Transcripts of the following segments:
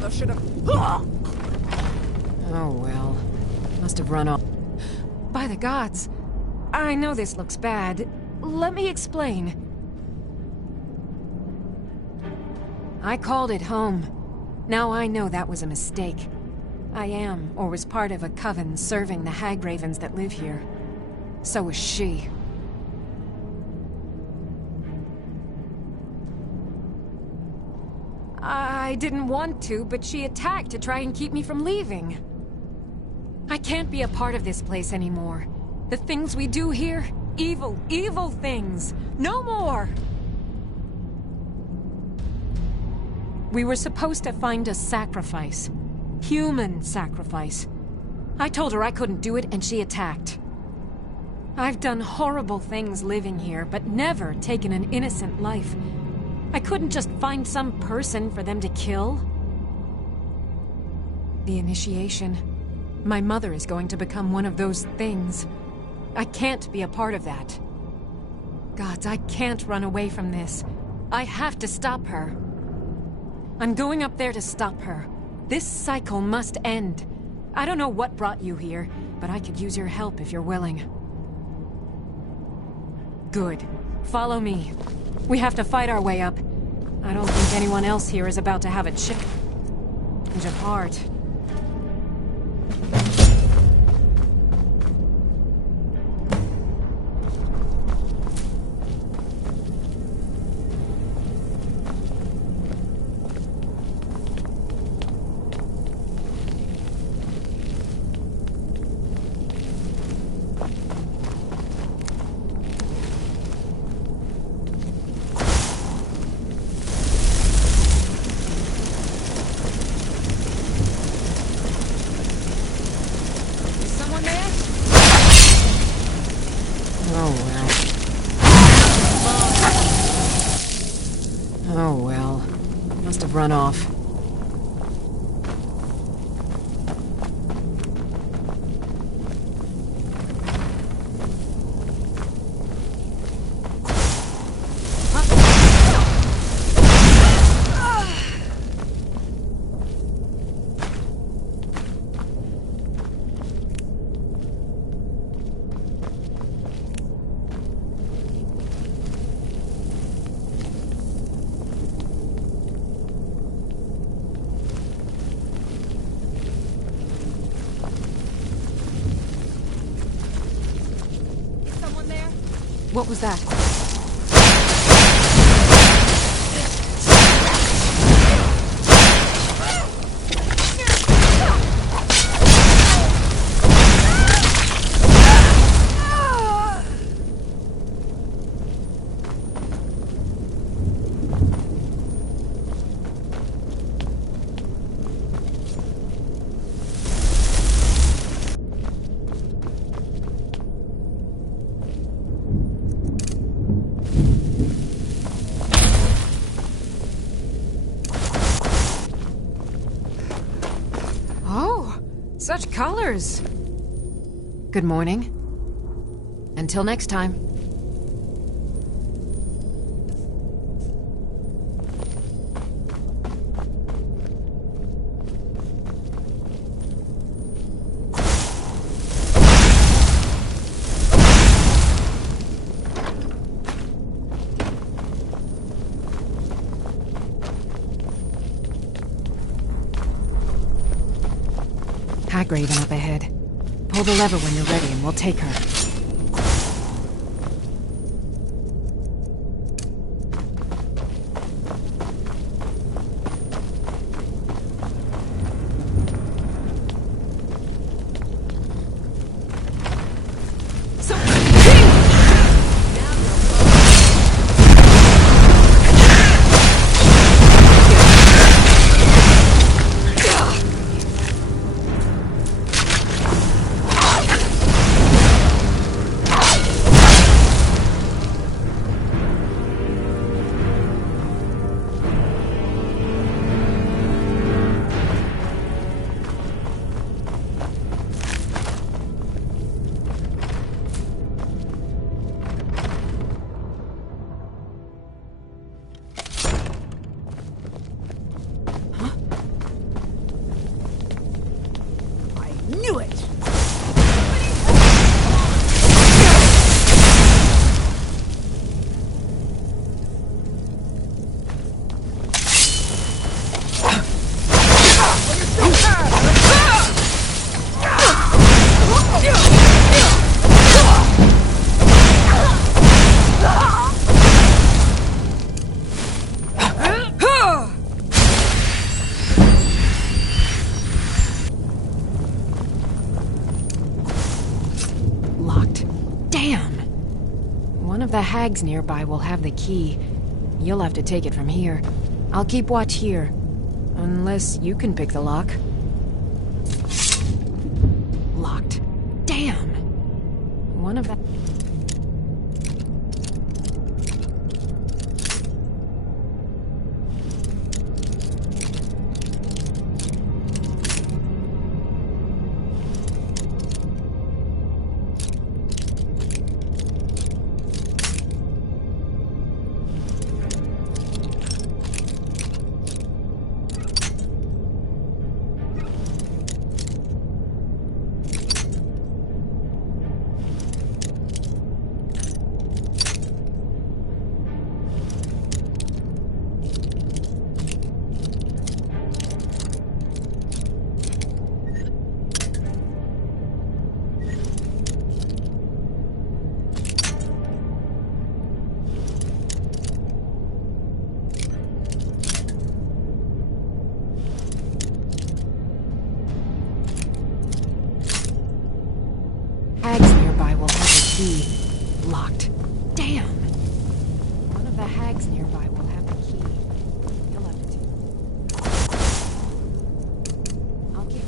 never should have... Oh well. Must have run off. By the gods. I know this looks bad. Let me explain. I called it home. Now I know that was a mistake. I am, or was part of a coven serving the hag-ravens that live here. So was she. I didn't want to, but she attacked to try and keep me from leaving. I can't be a part of this place anymore. The things we do here, evil, evil things. No more! We were supposed to find a sacrifice. Human sacrifice. I told her I couldn't do it, and she attacked. I've done horrible things living here, but never taken an innocent life. I couldn't just find some person for them to kill. The initiation. My mother is going to become one of those things. I can't be a part of that. Gods, I can't run away from this. I have to stop her. I'm going up there to stop her. This cycle must end. I don't know what brought you here, but I could use your help if you're willing. Good. Follow me. We have to fight our way up. I don't think anyone else here is about to have a change of heart. Run off. What was that? Such colors! Good morning. Until next time. Hag-raven up ahead. Pull the lever when you're ready and we'll take her. Damn! One of the hags nearby will have the key. You'll have to take it from here. I'll keep watch here. Unless you can pick the lock. Locked. Damn! One of the... hags nearby will have the key. Locked. Damn! One of the hags nearby will have the key. You'll have to take... I'll keep...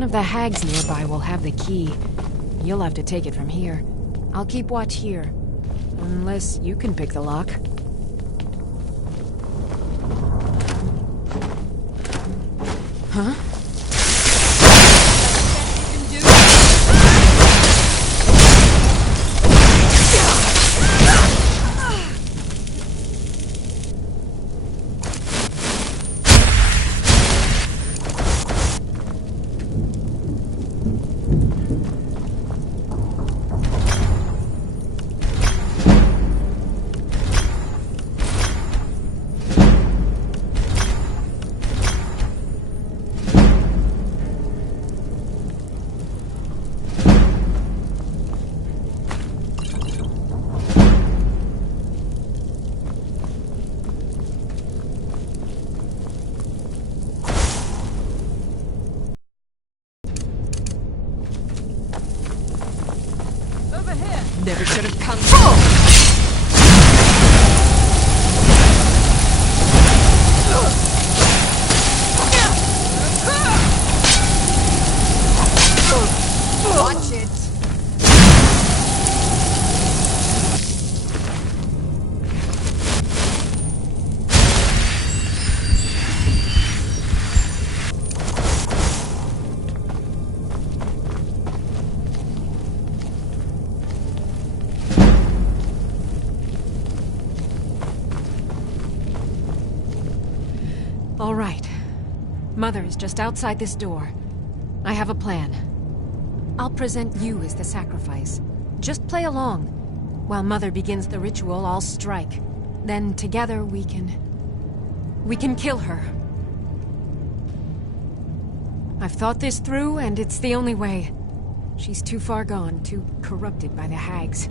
One of the hags nearby will have the key. You'll have to take it from here. I'll keep watch here. Unless you can pick the lock. Huh? Never should have come. Watch it. All right. Mother is just outside this door. I have a plan. I'll present you as the sacrifice. Just play along. While Mother begins the ritual, I'll strike. Then together we can kill her. I've thought this through, and it's the only way. She's too far gone, too corrupted by the hags.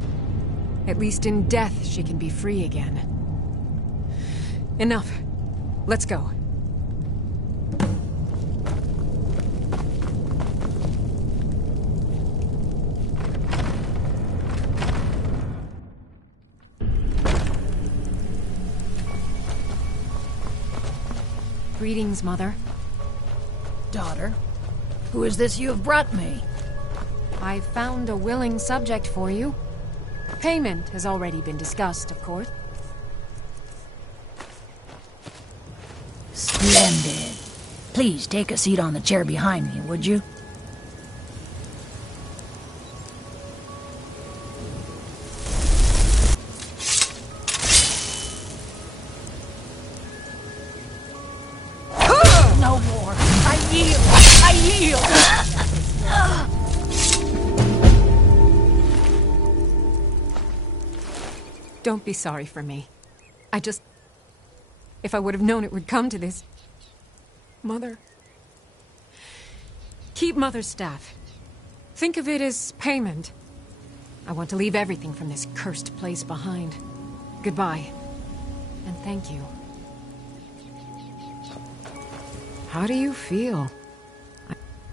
At least in death, she can be free again. Enough. Let's go. Greetings, Mother. Daughter, who is this you have brought me? I've found a willing subject for you. Payment has already been discussed, of course. Splendid. Please take a seat on the chair behind me, would you? No more. I yield. I yield. Don't be sorry for me. If I would have known it would come to this... Mother... Keep Mother's staff. Think of it as payment. I want to leave everything from this cursed place behind. Goodbye. And thank you. How do you feel?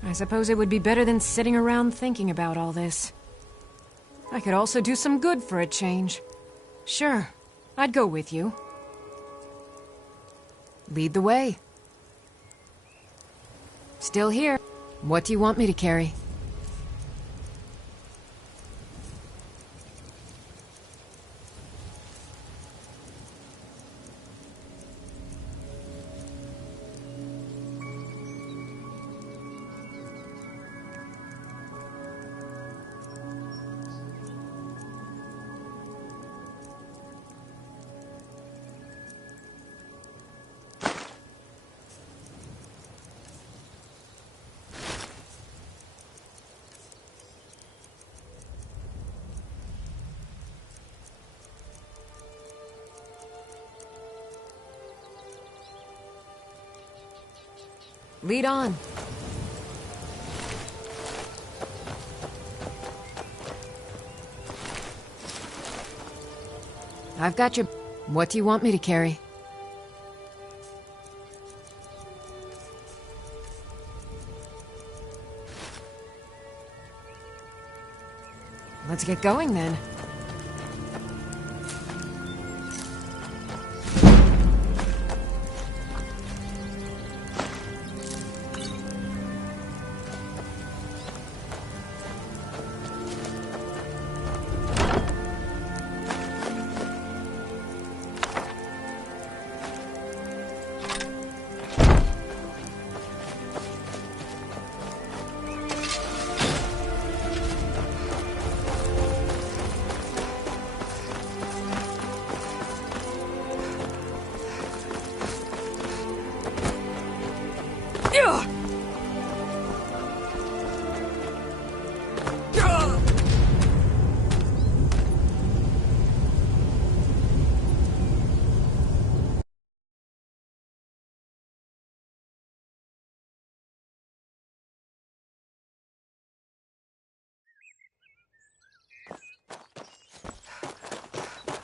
I suppose it would be better than sitting around thinking about all this. I could also do some good for a change. Sure, I'd go with you. Lead the way. Still here. What do you want me to carry? Lead on. I've got your... What do you want me to carry? Let's get going then.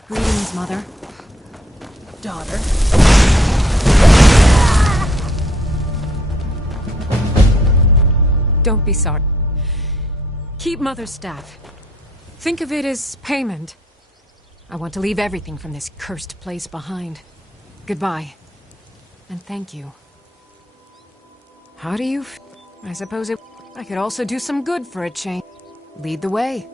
Greetings, Mother. Daughter. Don't be sorry. Keep Mother's staff. Think of it as payment. I want to leave everything from this cursed place behind. Goodbye. And thank you. How do you I suppose I could also do some good for a change. Lead the way.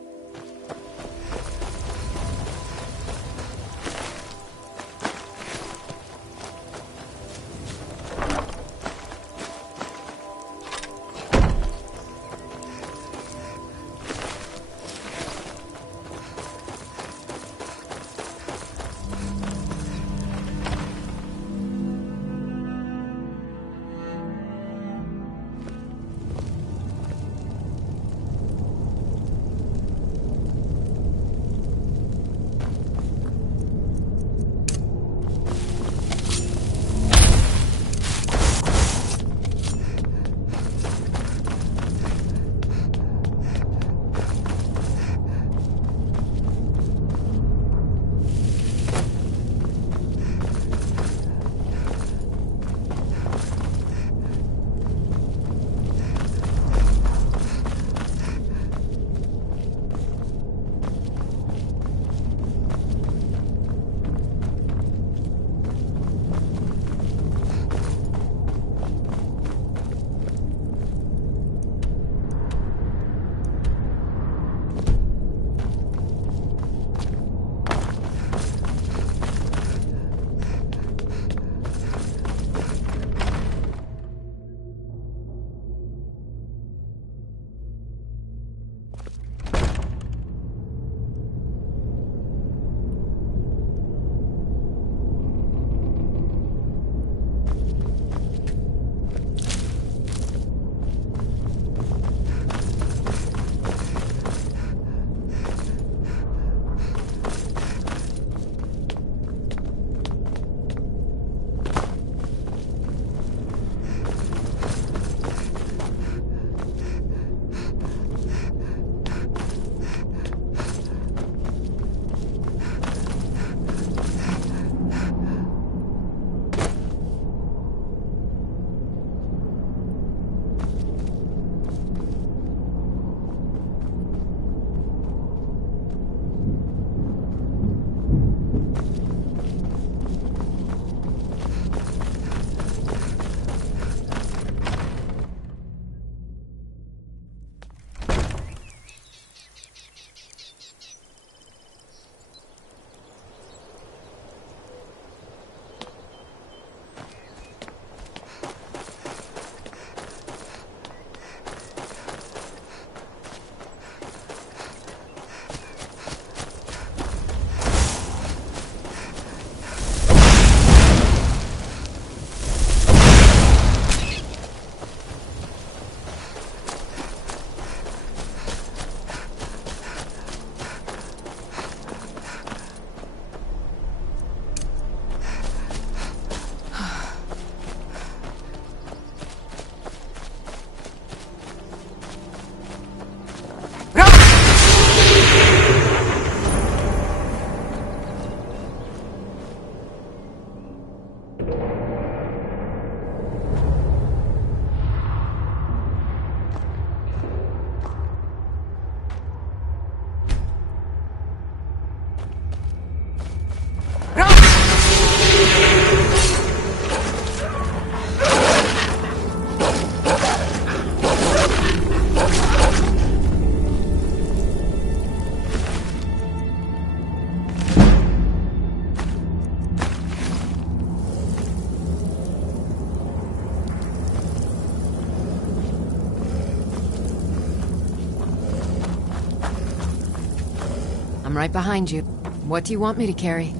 I'm right behind you. What do you want me to carry?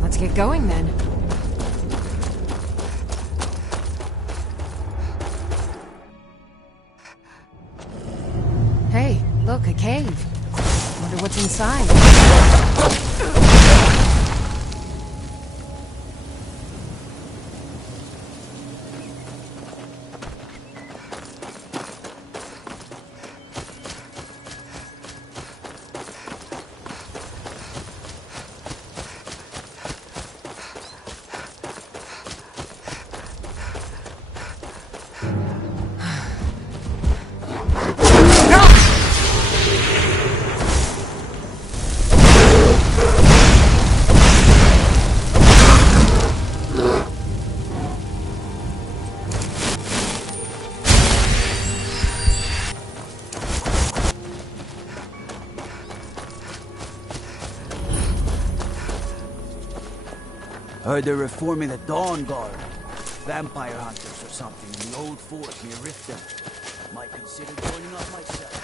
Let's get going then. Hey, look, a cave. Wonder what's inside. Heard they're reforming the Dawn Guard. Vampire hunters or something in the old fort near Riften. Might consider joining up myself.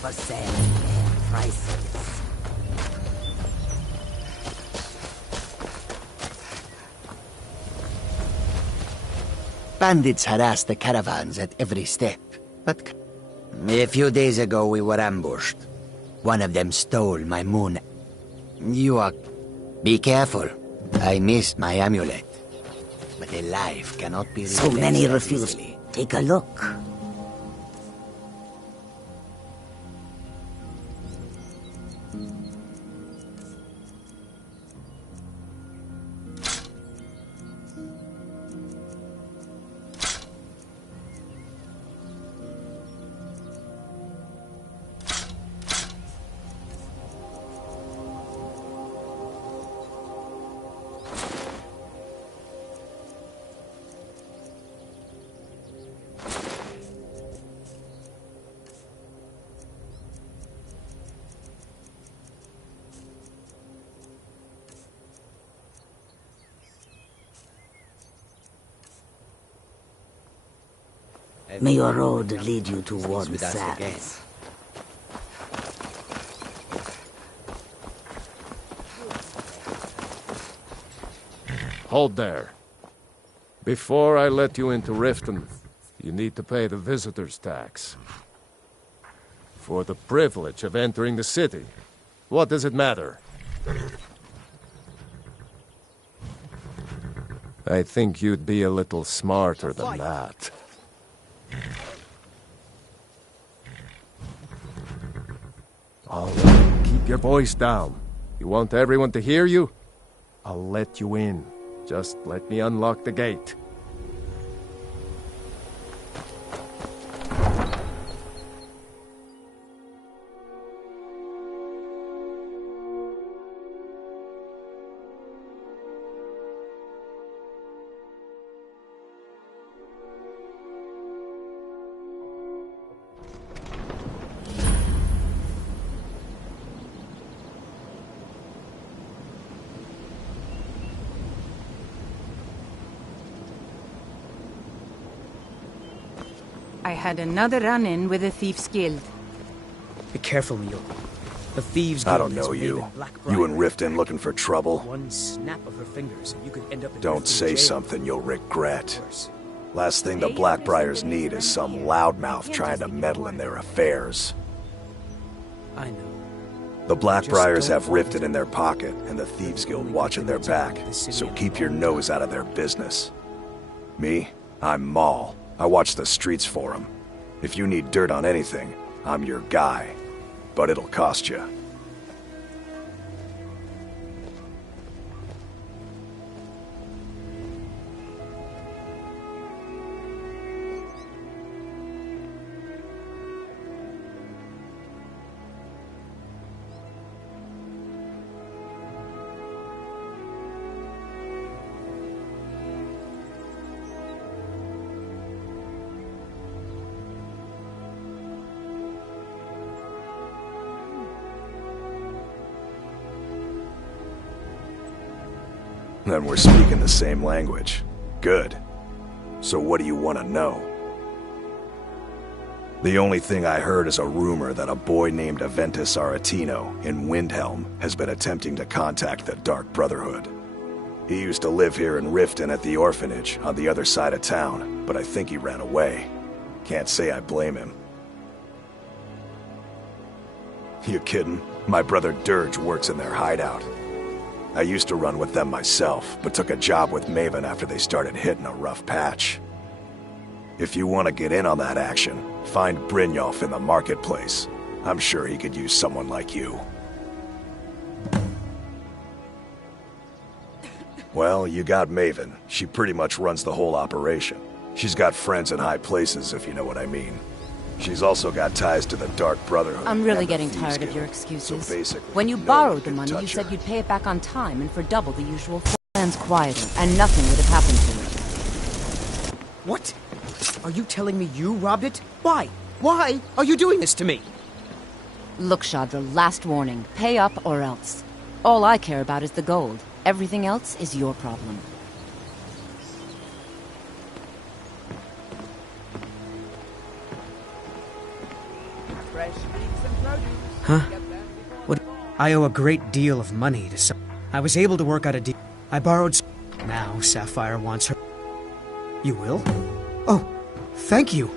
For sale and prices. Bandits harassed the caravans at every step, but a few days ago we were ambushed. One of them stole my moon. You are... Be careful. I missed my amulet. But a life cannot be So replaced many as refuse. easily. Take a look. May your road lead you to warm with us again. sands. Hold there. Before I let you into Riften, you need to pay the visitor's tax. For the privilege of entering the city. What does it matter? I think you'd be a little smarter than that. All right, keep your voice down. You want everyone to hear you? I'll let you in. Just let me unlock the gate. I had another run-in with the Thieves' Guild. Be careful, Mio. The Thieves' I Guild don't has know made you. a black You and briar. Riften looking for trouble? One snap of her fingers and you could end up in Don't Riften say jail. something you'll regret. Worse. Last thing the Blackbriars need is some loudmouth trying to meddle in their affairs. I know. The Blackbriars Just have don't want Riften in their pocket and the Thieves Guild watching their back, so keep your nose out of their business. Me? I'm Maul. I watch the streets for 'em. If you need dirt on anything, I'm your guy. But it'll cost you. Then we're speaking the same language. Good. So what do you want to know? The only thing I heard is a rumor that a boy named Aventus Aretino in Windhelm has been attempting to contact the Dark Brotherhood. He used to live here in Riften at the orphanage on the other side of town, but I think he ran away. Can't say I blame him. You kidding? My brother Dirge works in their hideout. I used to run with them myself, but took a job with Maven after they started hitting a rough patch. If you want to get in on that action, find Brynjolf in the marketplace. I'm sure he could use someone like you. Well, you got Maven. She pretty much runs the whole operation. She's got friends in high places, if you know what I mean. She's also got ties to the Dark Brotherhood. I'm really getting tired of your excuses. So basically, when you borrowed the money, you said you'd pay it back on time and for double the usual. Land's quieter, and nothing would have happened to it. What? Are you telling me you robbed it? Why? Why are you doing this to me? Look, Shadra, last warning. Pay up or else. All I care about is the gold. Everything else is your problem. Huh? What? I owe a great deal of money to some. I was able to work out a deal. I borrowed. Now Sapphire wants her. You will? Oh, thank you.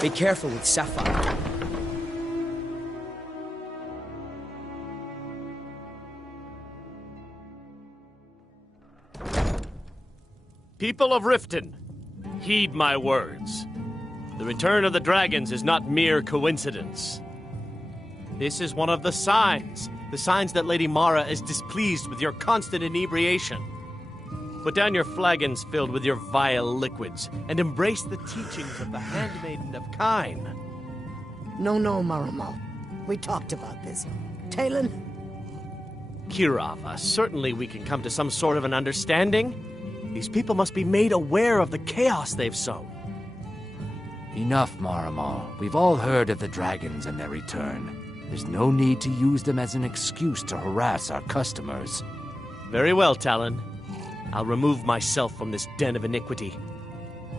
Be careful with Sapphire. People of Riften, heed my words. The return of the dragons is not mere coincidence. This is one of the signs that Lady Mara is displeased with your constant inebriation. Put down your flagons filled with your vile liquids, and embrace the teachings of the Handmaiden of Kyne. No, Maramal. We talked about this. Talon? Kirava, certainly we can come to some sort of an understanding. These people must be made aware of the chaos they've sown. Enough, Maramal. We've all heard of the dragons and their return. There's no need to use them as an excuse to harass our customers. Very well, Talon. I'll remove myself from this den of iniquity.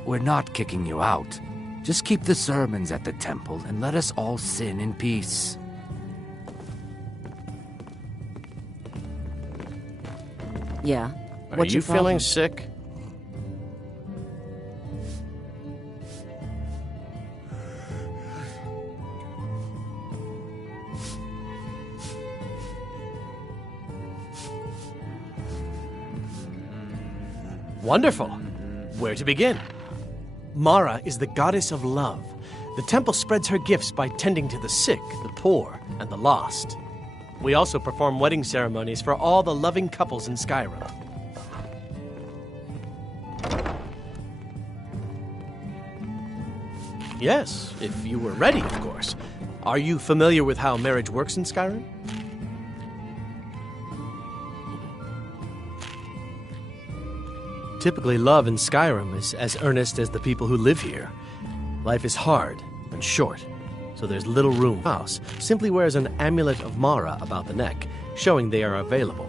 We're not kicking you out. Just keep the sermons at the temple and let us all sin in peace. Yeah. Are you feeling sick? Wonderful. Where to begin? Mara is the goddess of love. The temple spreads her gifts by tending to the sick, the poor, and the lost. We also perform wedding ceremonies for all the loving couples in Skyrim. Yes, if you were ready, of course. Are you familiar with how marriage works in Skyrim? Typically, love in Skyrim is as earnest as the people who live here. Life is hard and short, so there's little room. House simply wears an amulet of Mara about the neck, showing they are available.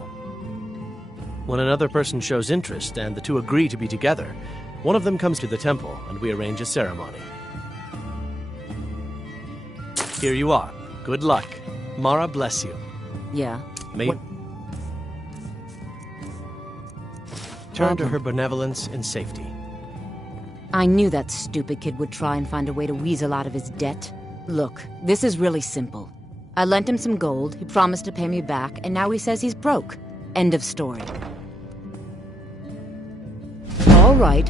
When another person shows interest and the two agree to be together, one of them comes to the temple and we arrange a ceremony. Here you are. Good luck. Mara bless you. Yeah. May you turn to her benevolence and safety. I knew that stupid kid would try and find a way to weasel out of his debt. Look, this is really simple. I lent him some gold, he promised to pay me back, and now he says he's broke. End of story.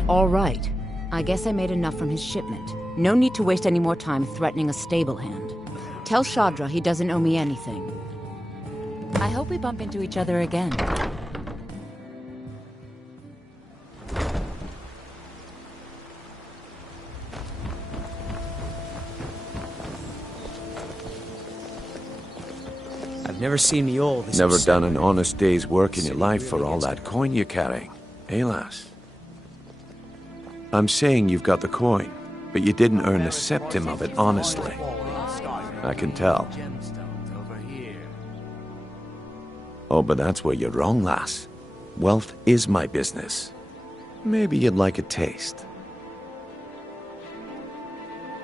All right. I guess I made enough from his shipment. No need to waste any more time threatening a stable hand. Tell Shadra he doesn't owe me anything. I hope we bump into each other again. I've never seen me all this. Never done an honest day's work in your life for all that coin you're carrying, eh, lass? I'm saying you've got the coin, but you didn't earn a septim of it honestly. I can tell. Oh, but that's where you're wrong, lass. Wealth is my business. Maybe you'd like a taste.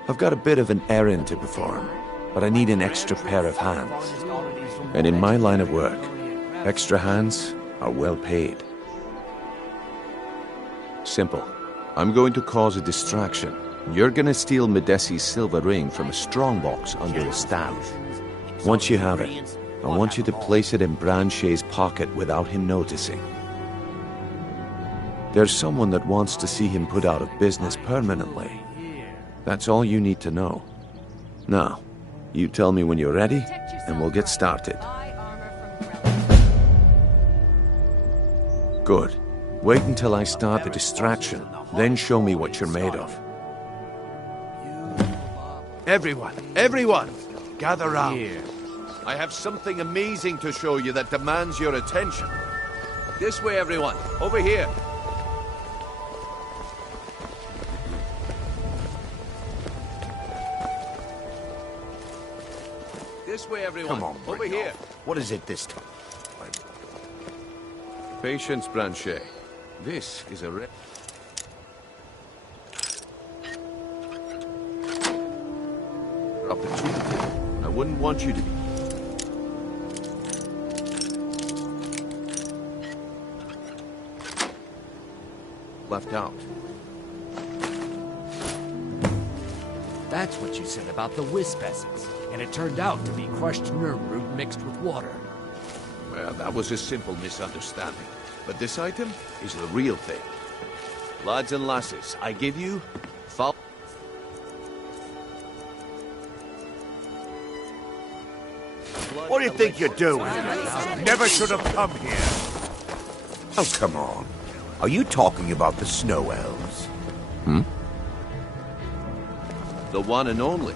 I've got a bit of an errand to perform, but I need an extra pair of hands. And in my line of work, extra hands are well paid. Simple. I'm going to cause a distraction. You're gonna steal Medesi's silver ring from a strongbox under a stand. Once you have it, I want you to place it in Branchet's pocket without him noticing. There's someone that wants to see him put out of business permanently. That's all you need to know. Now, you tell me when you're ready, and we'll get started. Good. Wait until I start the distraction, then show me what you're made of. Everyone, gather round. I have something amazing to show you that demands your attention. This way, everyone. Over here. This way, everyone. Come on, over here. What is it this time? Patience, Blanchet. This is a opportunity. I wouldn't want you to be. Left out. That's what you said about the wisp essence, and it turned out to be crushed nerve root mixed with water. Well, that was a simple misunderstanding. But this item is the real thing. Lads and lasses, I give you... What do you think you're doing? Never should have come here. Oh, come on. Are you talking about the snow elves? Hmm? The one and only.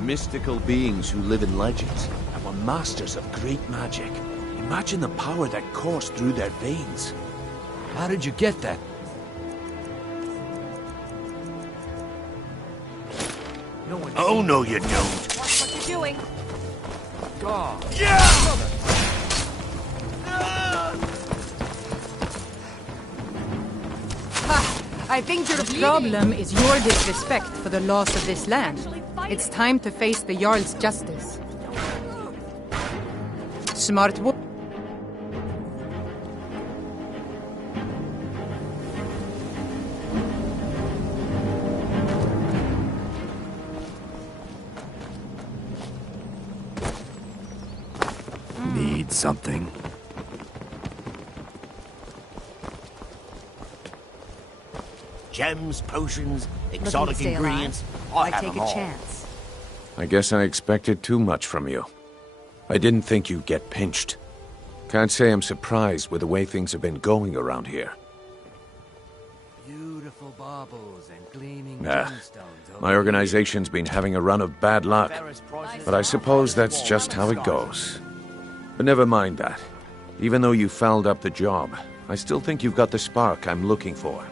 Mystical beings who live in legends and were masters of great magic. Imagine the power that coursed through their veins. How did you get that? Oh, no, you don't. Watch what you're doing. God. Yeah! I think your problem is your disrespect for the laws of this land. It's time to face the Jarl's justice. Smart wo- Need something? Gems, potions, exotic stay ingredients. Why I have take them a all. chance? I guess I expected too much from you. I didn't think you'd get pinched. Can't say I'm surprised with the way things have been going around here. Beautiful baubles and gleaming Nah, gemstones. my organization's been having a run of bad luck, but I suppose that's just how it goes. But never mind that. Even though you fouled up the job, I still think you've got the spark I'm looking for.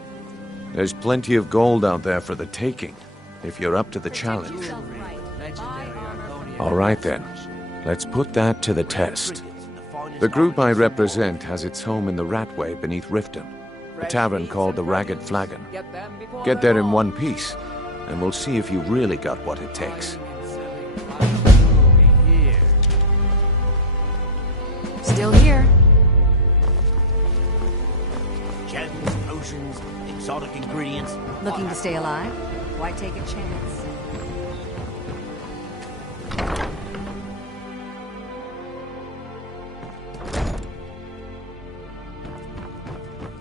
There's plenty of gold out there for the taking, if you're up to the challenge. All right then, let's put that to the test. The group I represent has its home in the Ratway beneath Riften, a tavern called the Ragged Flagon. Get there in one piece, and we'll see if you really got what it takes. Still here. Gems, potions, exotic ingredients. Looking to stay alive? Why take a chance?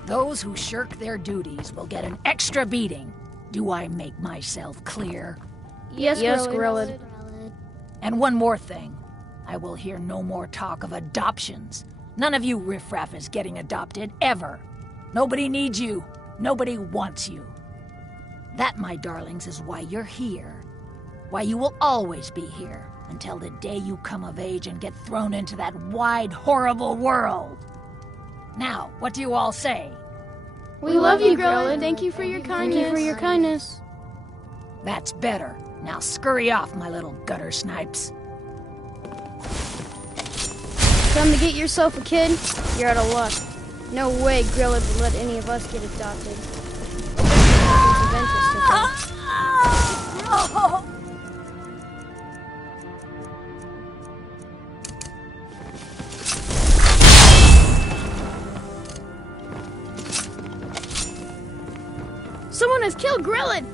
Those who shirk their duties will get an extra beating. Do I make myself clear? Yes, Grillin. And one more thing. I will hear no more talk of adoptions. None of you riffraff is getting adopted, ever. Nobody needs you. Nobody wants you. That, my darlings, is why you're here. Why you will always be here, until the day you come of age and get thrown into that wide, horrible world. Now, what do you all say? We love you, Grillin. Thank you for your kindness. Thank you for your kindness. That's better. Now scurry off, my little gutter snipes. Come to get yourself a kid? You're out of luck. No way Grillin would let any of us get adopted. Someone has killed Grillin!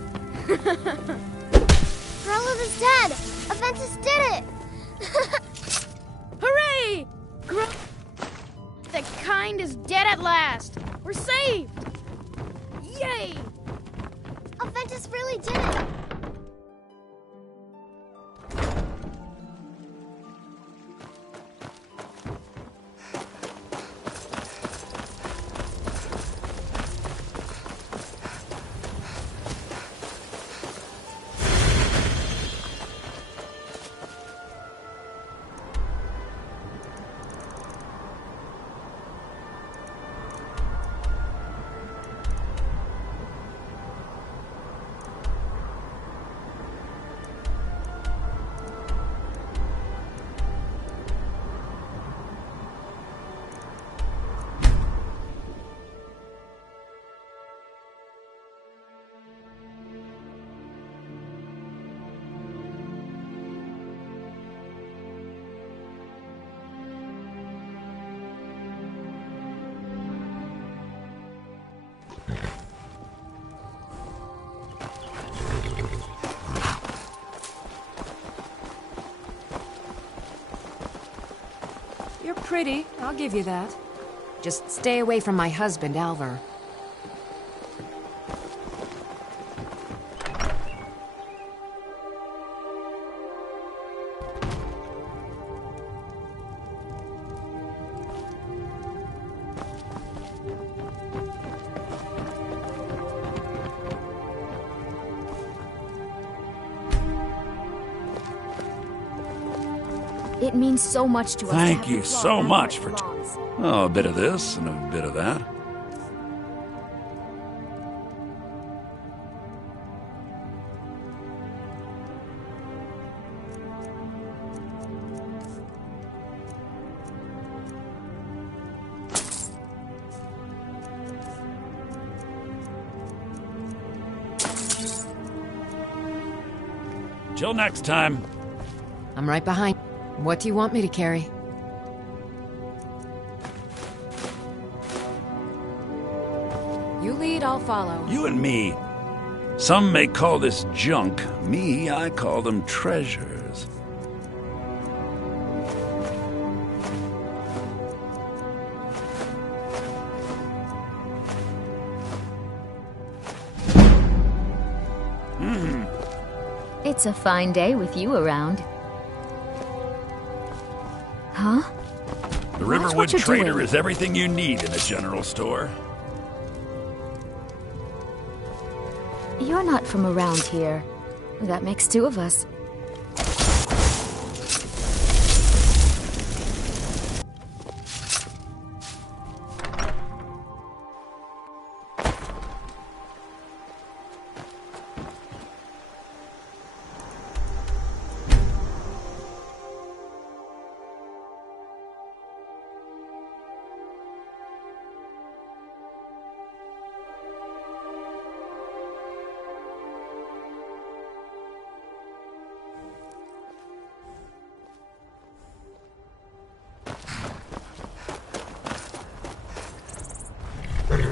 Grillin is dead! Aventus did it! Hooray! The kind is dead at last! We're saved! Yay! Aventus really did it! You're pretty, I'll give you that. Just stay away from my husband, Alvar. It means so much to us. Thank you so much for... Oh, a bit of this and a bit of that. Till next time. I'm right behind. What do you want me to carry? You lead, I'll follow. You and me. Some may call this junk. Me, I call them treasures. It's a fine day with you around. Huh? The Riverwood Trader is everything you need in a general store. You're not from around here. That makes two of us.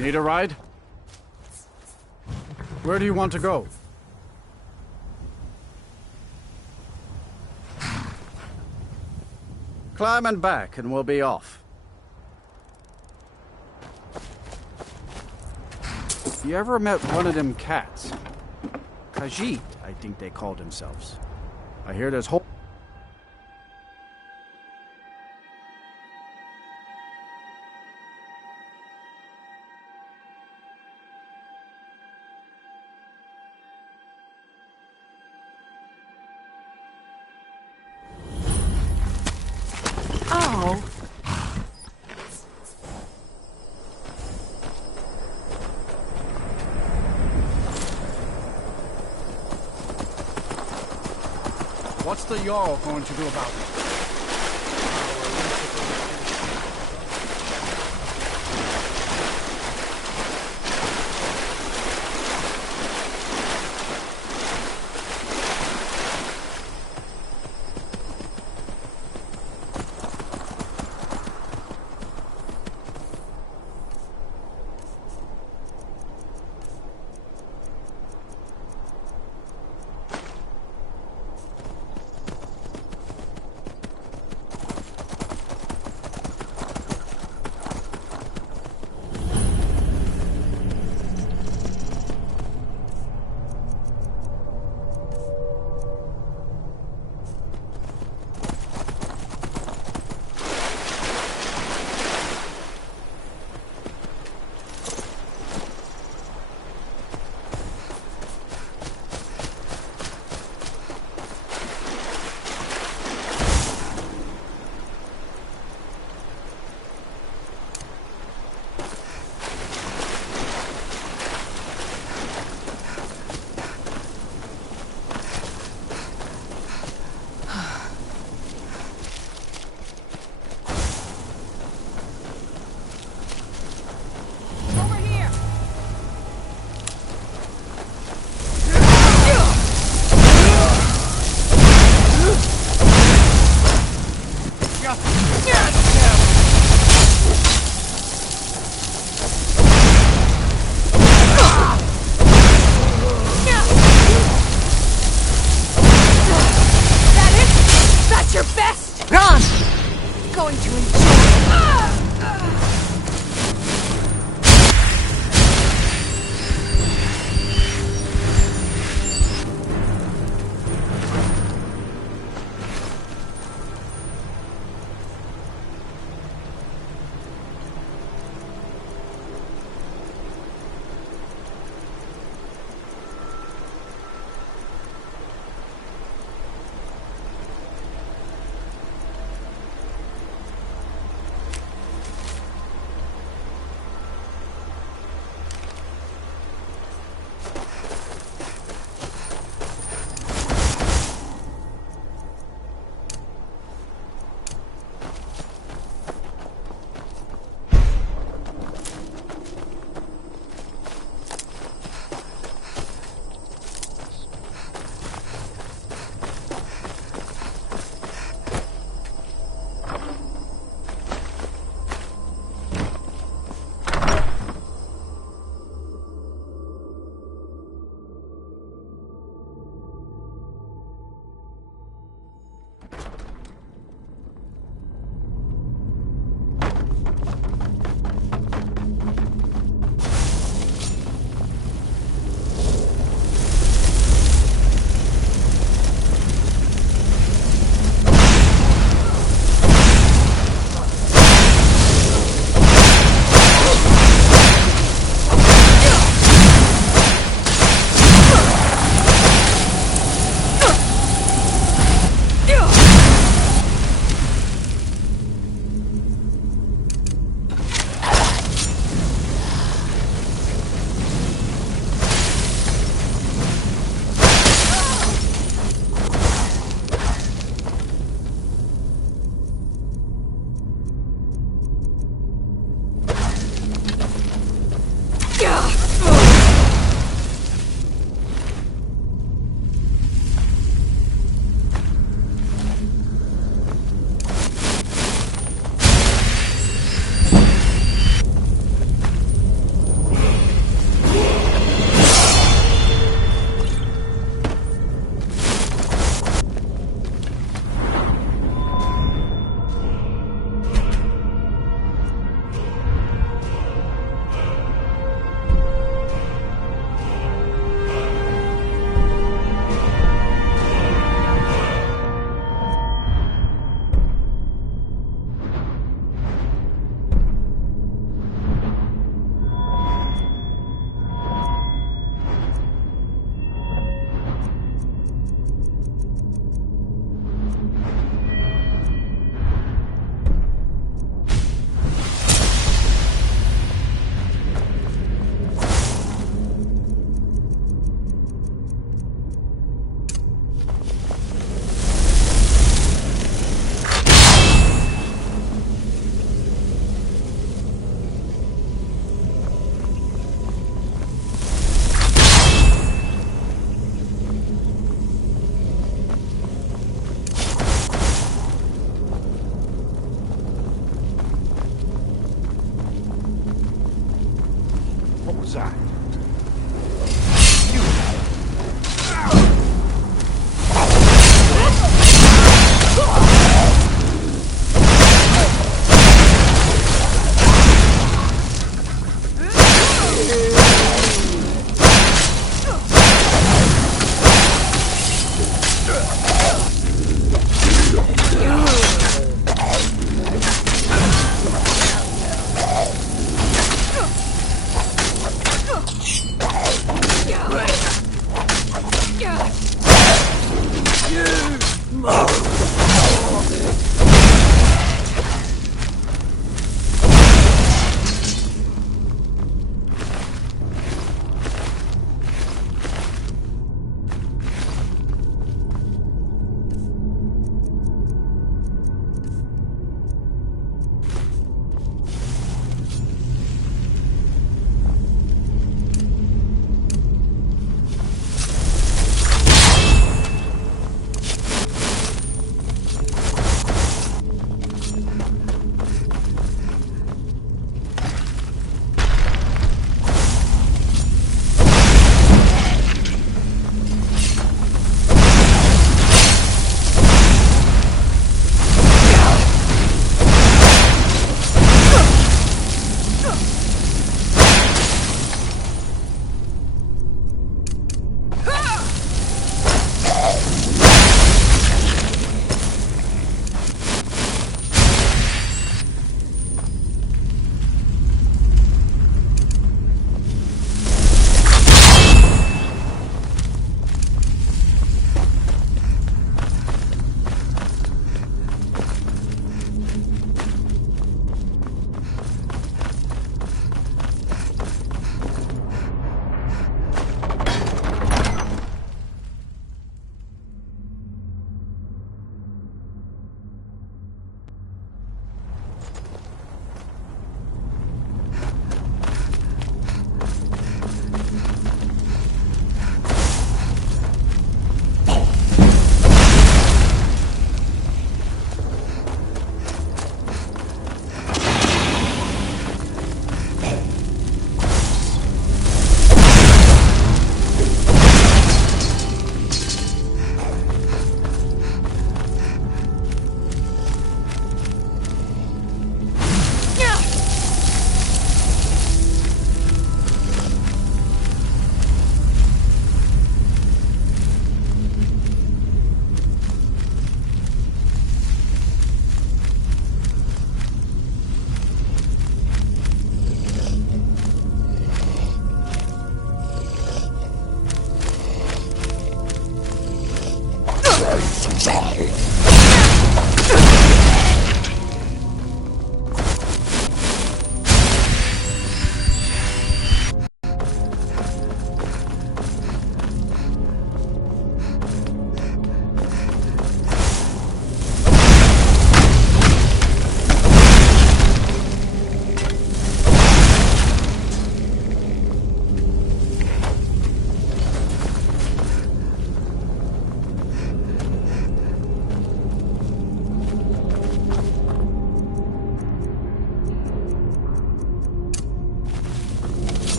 Need a ride? Where do you want to go? Climb and back and we'll be off. You ever met one of them cats? Khajiit, I think they called themselves. I hear there's whole... What's the Jarl going to do about it?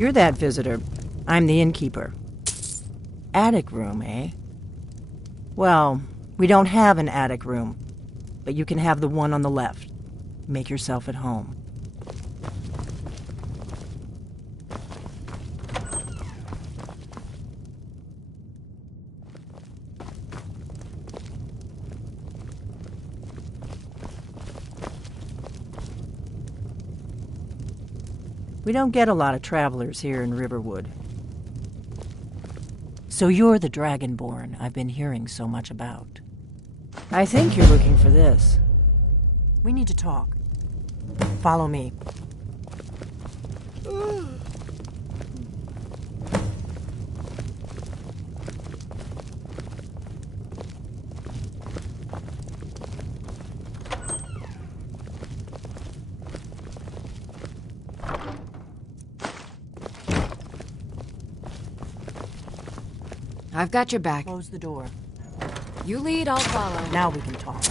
You're that visitor. I'm the innkeeper. Attic room, eh? Well, we don't have an attic room, but you can have the one on the left. Make yourself at home. We don't get a lot of travelers here in Riverwood. So you're the Dragonborn I've been hearing so much about. I think you're looking for this. We need to talk. Follow me. I've got your back. Close the door. You lead, I'll follow. Now we can talk.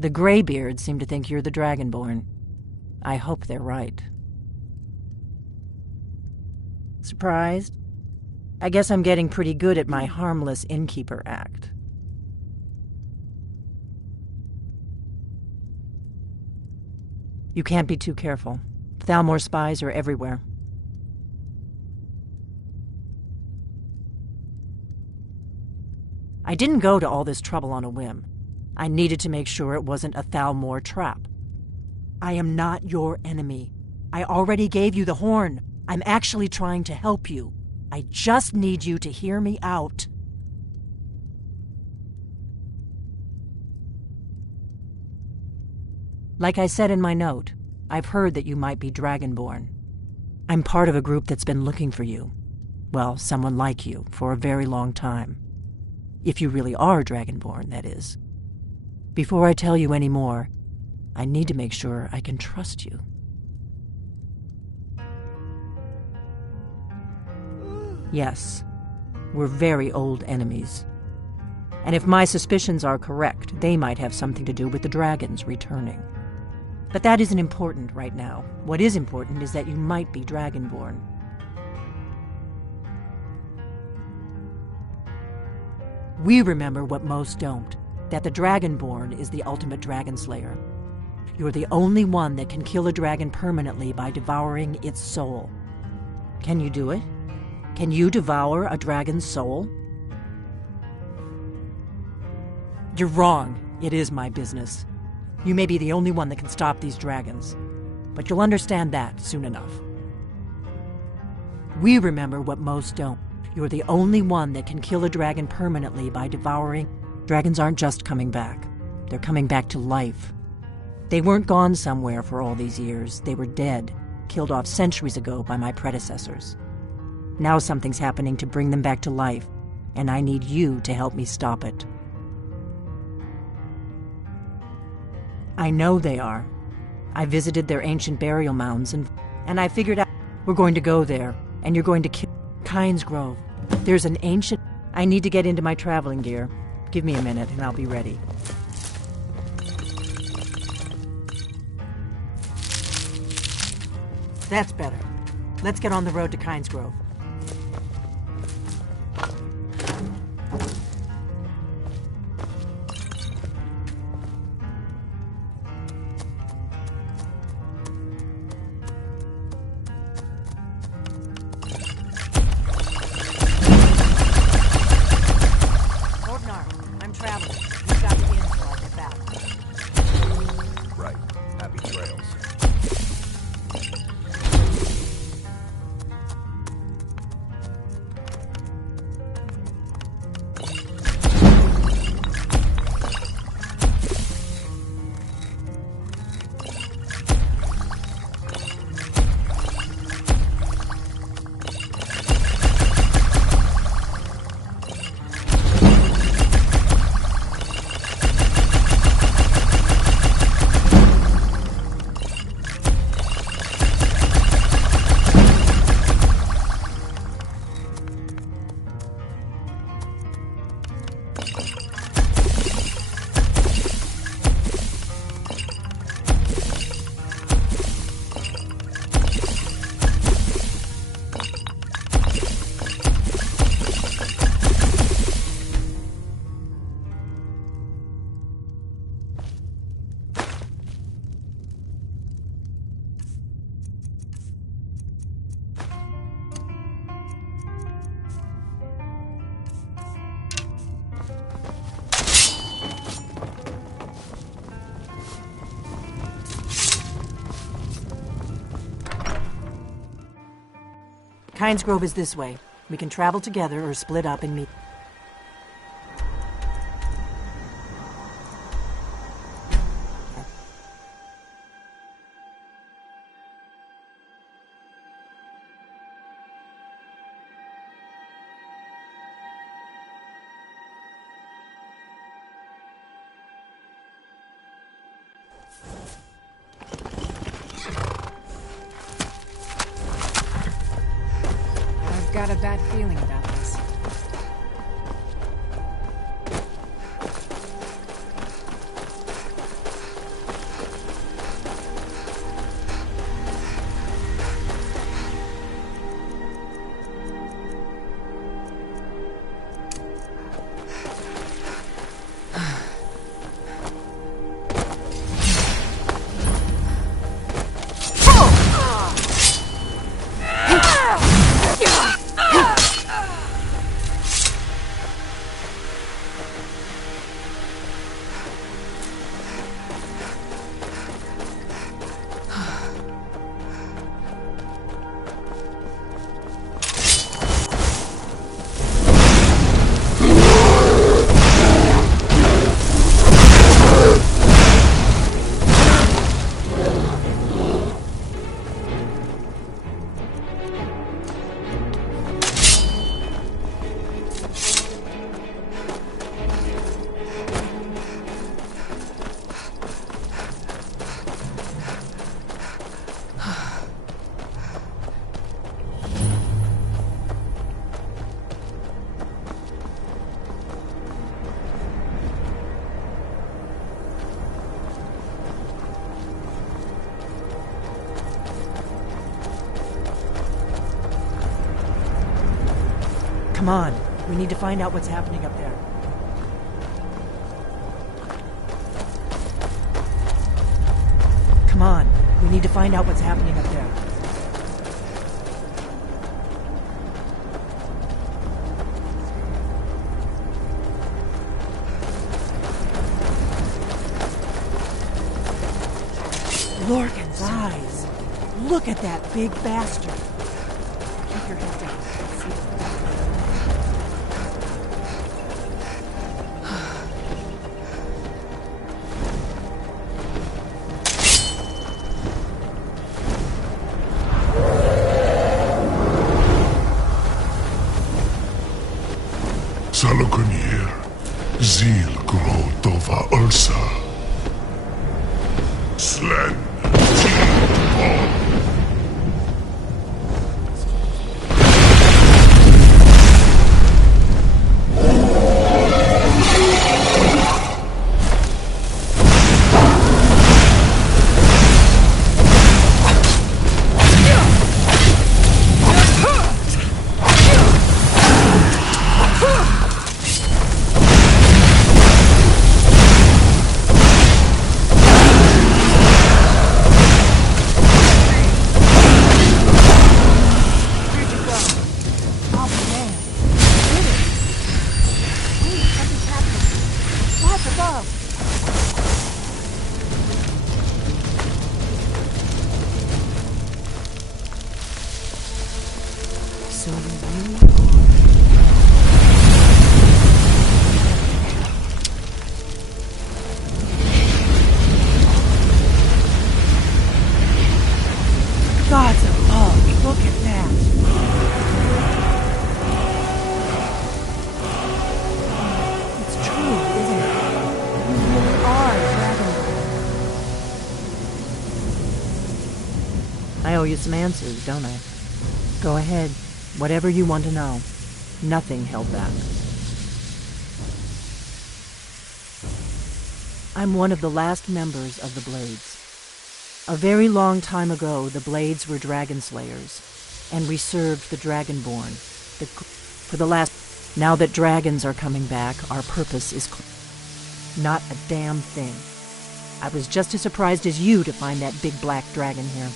The Greybeards seem to think you're the Dragonborn. I hope they're right. Surprised? I guess I'm getting pretty good at my harmless innkeeper act. You can't be too careful. Thalmor spies are everywhere. I didn't go to all this trouble on a whim. I needed to make sure it wasn't a Thalmor trap. I am not your enemy. I already gave you the horn. I'm actually trying to help you. I just need you to hear me out. Like I said in my note, I've heard that you might be Dragonborn. I'm part of a group that's been looking for you. Well, someone like you, for a very long time. If you really are Dragonborn, that is. Before I tell you any more, I need to make sure I can trust you. Yes, we're very old enemies. And if my suspicions are correct, they might have something to do with the dragons returning. But that isn't important right now. What is important is that you might be Dragonborn. We remember what most don't. That the Dragonborn is the ultimate dragon slayer. You're the only one that can kill a dragon permanently by devouring its soul. Can you do it? Can you devour a dragon's soul? You're wrong. It is my business. You may be the only one that can stop these dragons, but you'll understand that soon enough. We remember what most don't. You're the only one that can kill a dragon permanently by devouring. Dragons aren't just coming back. They're coming back to life. They weren't gone somewhere for all these years. They were dead, killed off centuries ago by my predecessors. Now something's happening to bring them back to life, and I need you to help me stop it. I know they are. I visited their ancient burial mounds, and I figured out we're going to go there, and you're going to kill Kynes Grove. There's an ancient... I need to get into my traveling gear. Give me a minute, and I'll be ready. That's better. Let's get on the road to Kynes Grove. Kynes Grove is this way. We can travel together or split up and meet. I've got a bad feeling about this. Come on. We need to find out what's happening up there. Come on. We need to find out what's happening up there. Lorcan's eyes. Look at that big bastard. Keep your head down. See the Salukunier, Zil Gro Tova Ursa. Slen, Paul. Gods above, look at that. It's true, isn't it? You really are Dragon. I owe you some answers, don't I? Go ahead. Whatever you want to know. Nothing held back. I'm one of the last members of the Blades. A very long time ago, the Blades were dragon slayers, and we served the Dragonborn. For the last... Now that dragons are coming back, our purpose is not a damn thing. I was just as surprised as you to find that big black dragon here.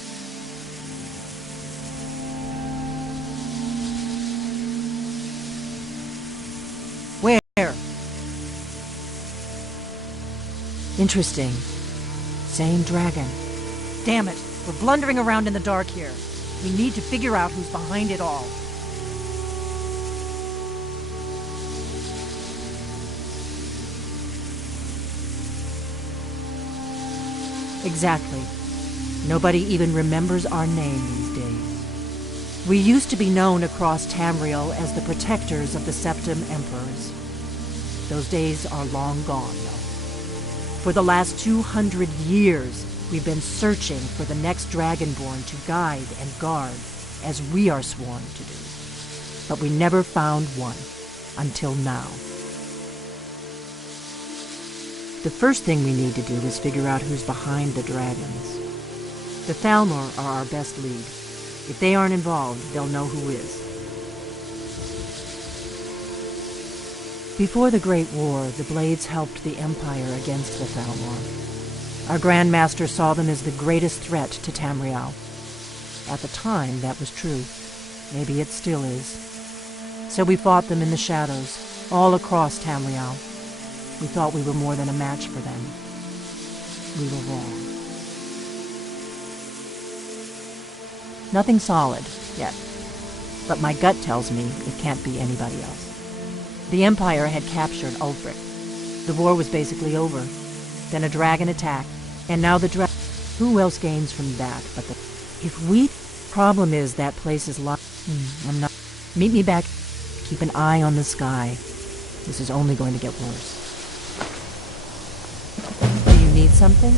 Where? Interesting. Same dragon. Damn it, we're blundering around in the dark here. We need to figure out who's behind it all. Exactly. Nobody even remembers our name these days. We used to be known across Tamriel as the protectors of the Septim Emperors. Those days are long gone, though. For the last 200 years, we've been searching for the next Dragonborn to guide and guard, as we are sworn to do. But we never found one, until now. The first thing we need to do is figure out who's behind the dragons. The Thalmor are our best lead. If they aren't involved, they'll know who is. Before the Great War, the Blades helped the Empire against the Thalmor. Our Grand Master saw them as the greatest threat to Tamriel. At the time, that was true. Maybe it still is. So we fought them in the shadows, all across Tamriel. We thought we were more than a match for them. We were wrong. Nothing solid, yet. But my gut tells me it can't be anybody else. The Empire had captured Ulfric. The war was basically over. Then a dragon attacked, and now the dragon... Who else gains from that but the... If we... Problem is that place is locked... I'm not... Meet me back. Keep an eye on the sky. This is only going to get worse. Do you need something?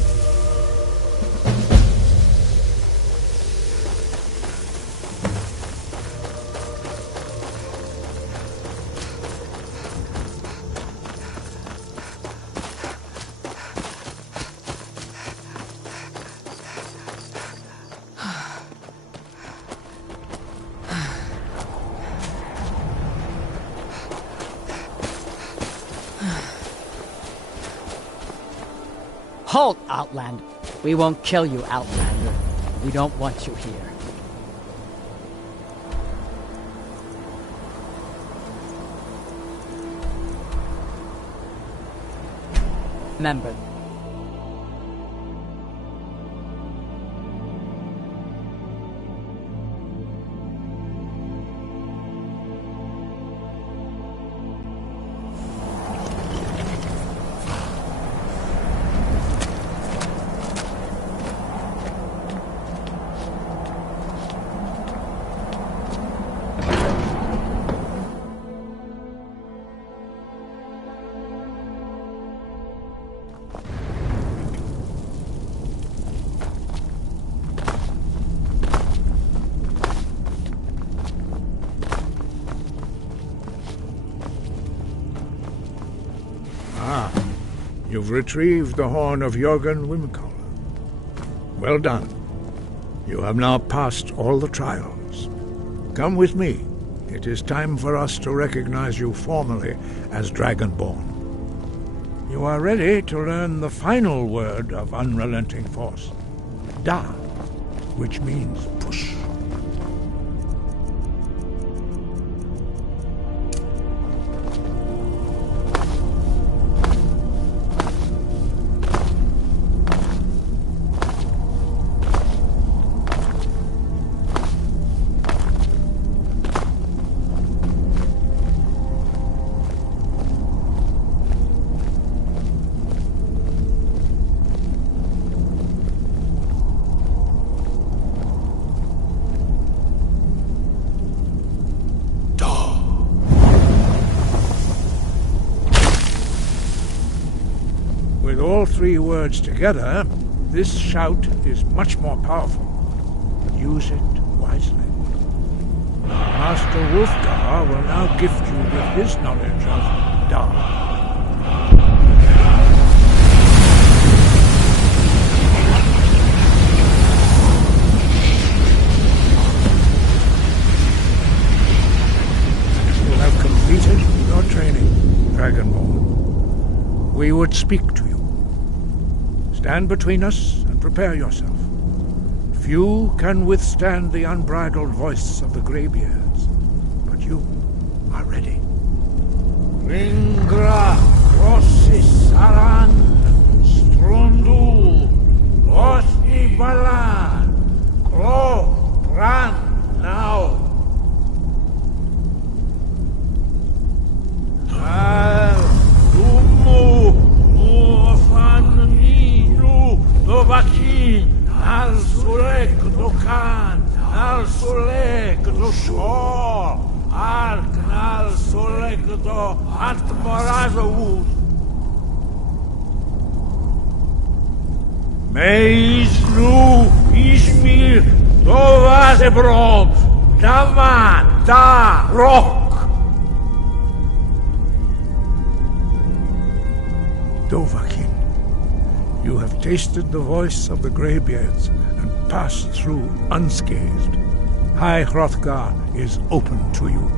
Halt, Outlander! We won't kill you, Outlander. We don't want you here. Remember, You've retrieved the horn of Jörgen Wimkoller. Well done. You have now passed all the trials. Come with me. It is time for us to recognize you formally as Dragonborn. You are ready to learn the final word of unrelenting force. Da, which means push. With all three words together, this shout is much more powerful. Use it wisely. Master Wulfgar will now gift you with his knowledge of Da. You have completed your training, Dragonborn. We would speak to you. Stand between us and prepare yourself. Few can withstand the unbridled voice of the Greybeards, but you are ready. Ringra, Rossis, Saran, Strundul, Osni Balan, Kro, Bran, Sushor, Arknal, Solekto, Atmarazavud. Meisnu, Ishmir, Dovazebrom, Daman, Da, Rock. Dovahkiin, you have tasted the voice of the Greybeards and passed through unscathed. High Hrothgar is open to you.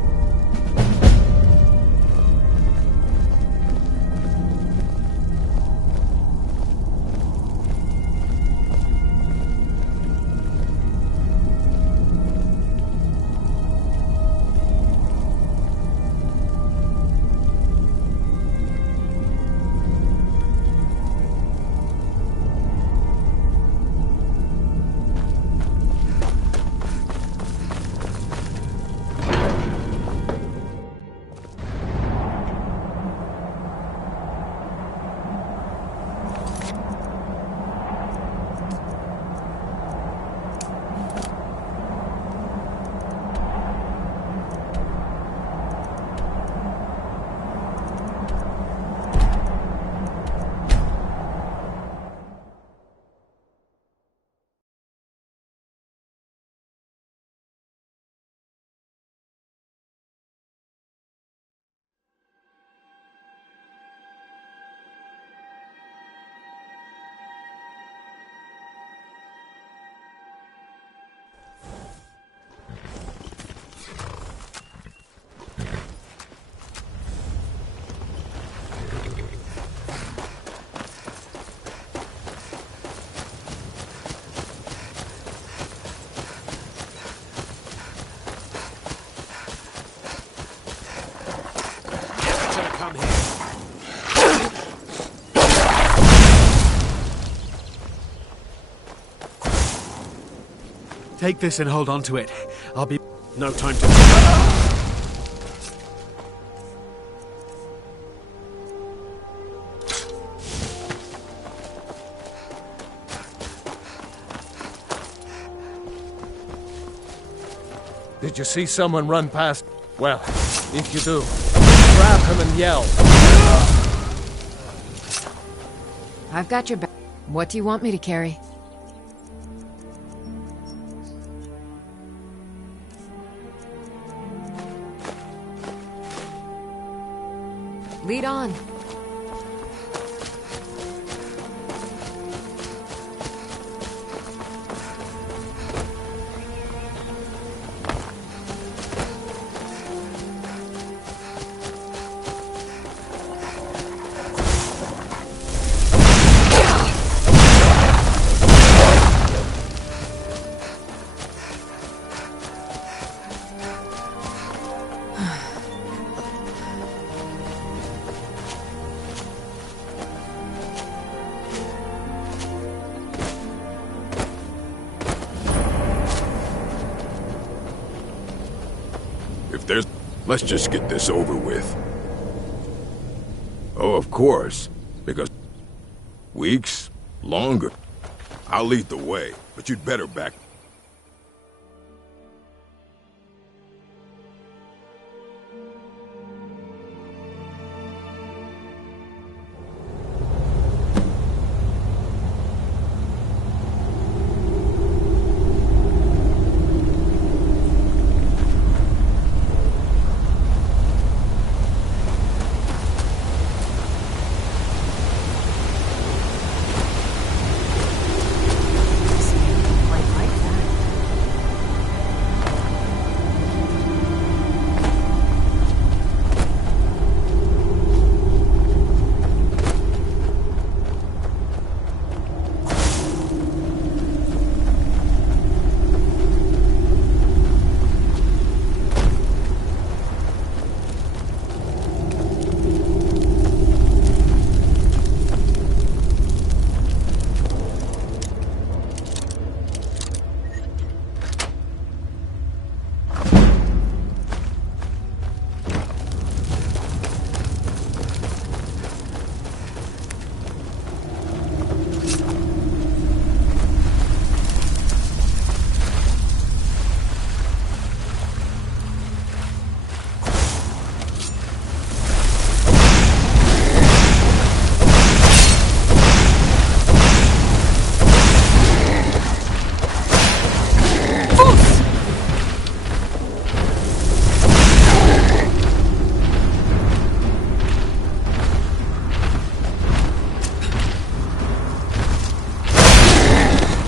Take this and hold on to it. I'll be... No time to... Did you see someone run past? Well, if you do, grab him and yell. I've got your back. What do you want me to carry? Lead on. Let's just get this over with. Oh, of course. Because... weeks? Longer. I'll lead the way, but you'd better back...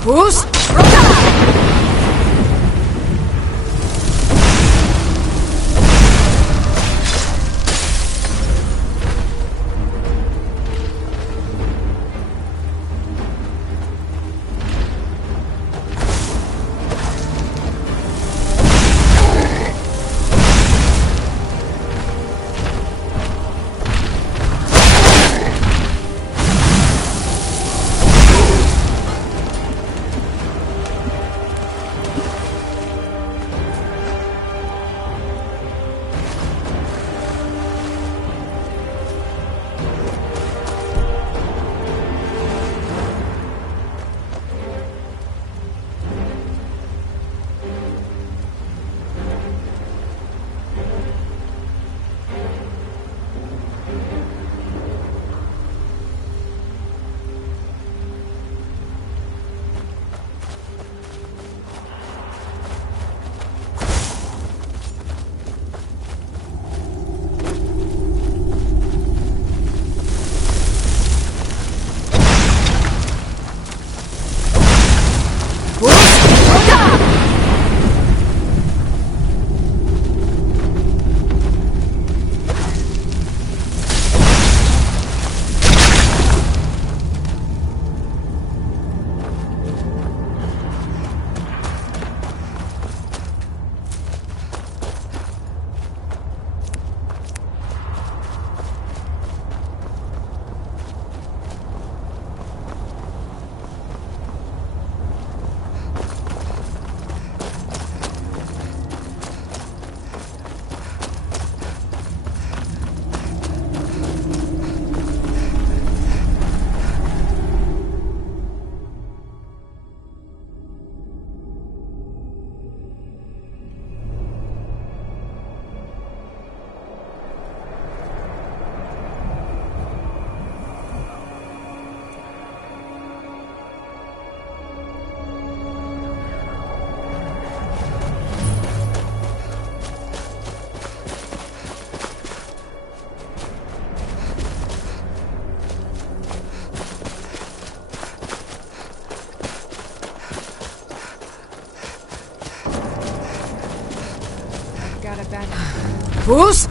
Boost! Boost!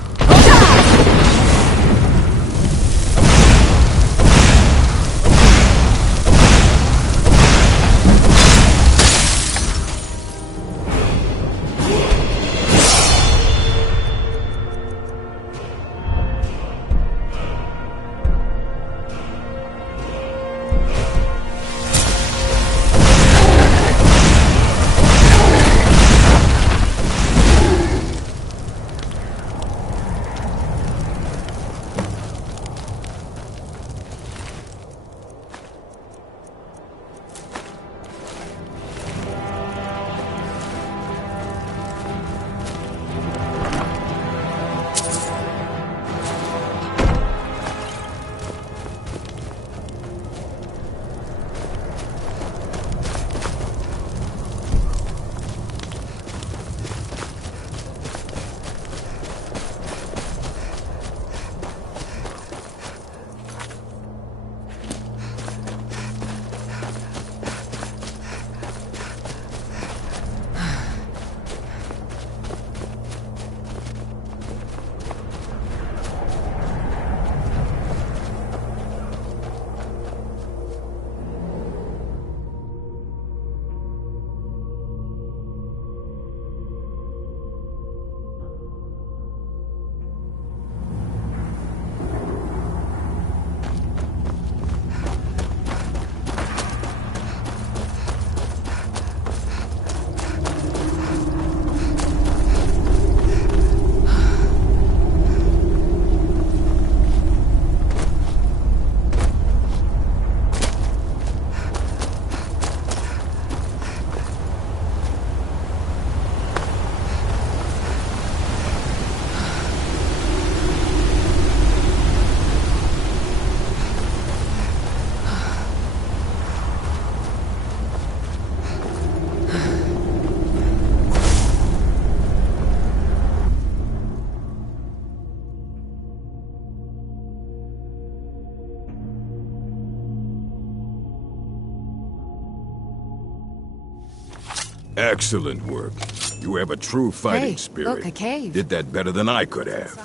Excellent work. You have a true fighting Hey, spirit. look, a cave. Did that better than I could have.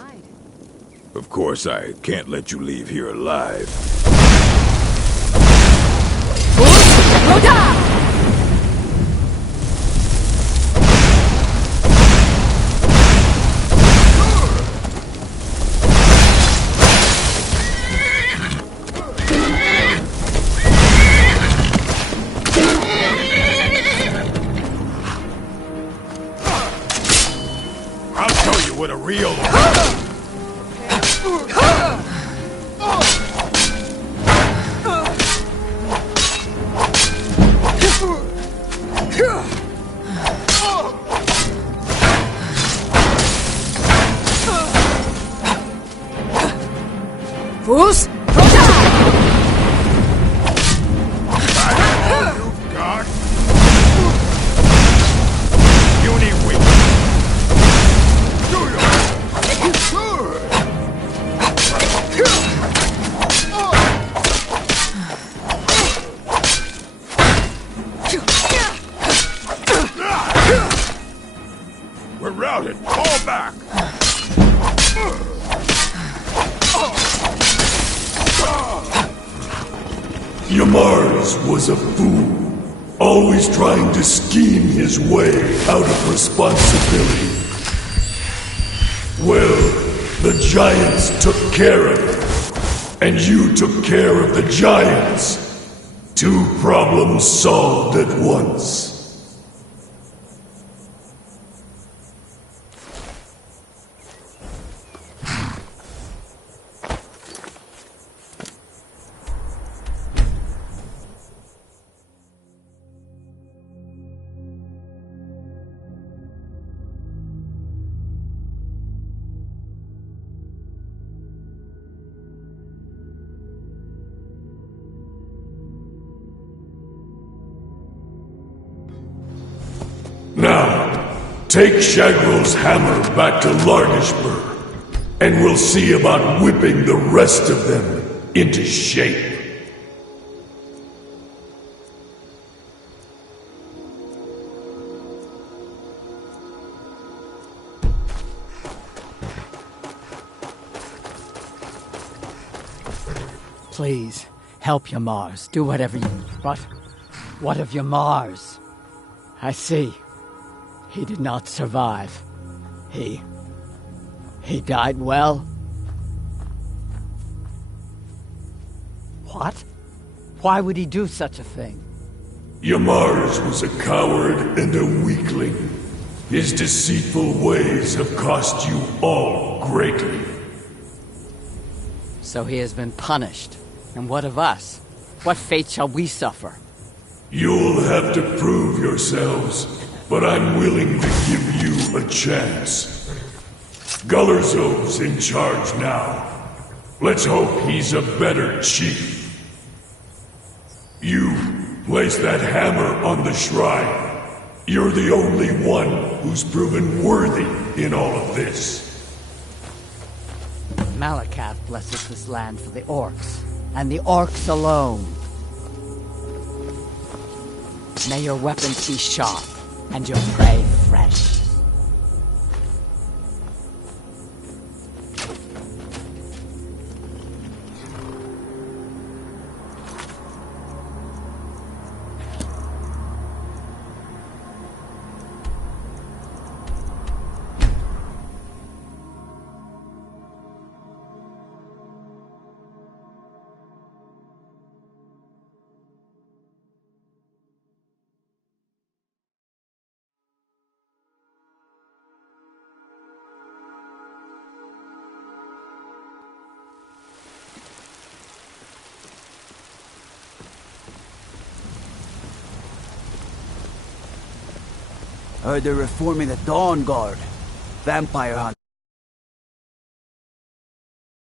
Of course, I can't let you leave here alive. I'll show you what a real... Fools! We're routed! Fall back! Yamars was a fool, always trying to scheme his way out of responsibility. Well, the giants took care of him, and you took care of the giants. 2 problems solved at once. Now, take Shagrel's hammer back to Largishburg, and we'll see about whipping the rest of them into shape. Please, help Yamars. Do whatever you... What of Yamars? I see. He did not survive. He died well? What? Why would he do such a thing? Yamars was a coward and a weakling. His deceitful ways have cost you all greatly. So he has been punished. And what of us? What fate shall we suffer? You'll have to prove yourselves, but I'm willing to give you a chance. Gullerzov's in charge now. Let's hope he's a better chief. You place that hammer on the shrine. You're the only one who's proven worthy in all of this. Malakath blesses this land for the orcs, and the orcs alone. May your weapons be sharp, and your prey fresh. Heard they're reforming the Dawn Guard. Vampire hunt.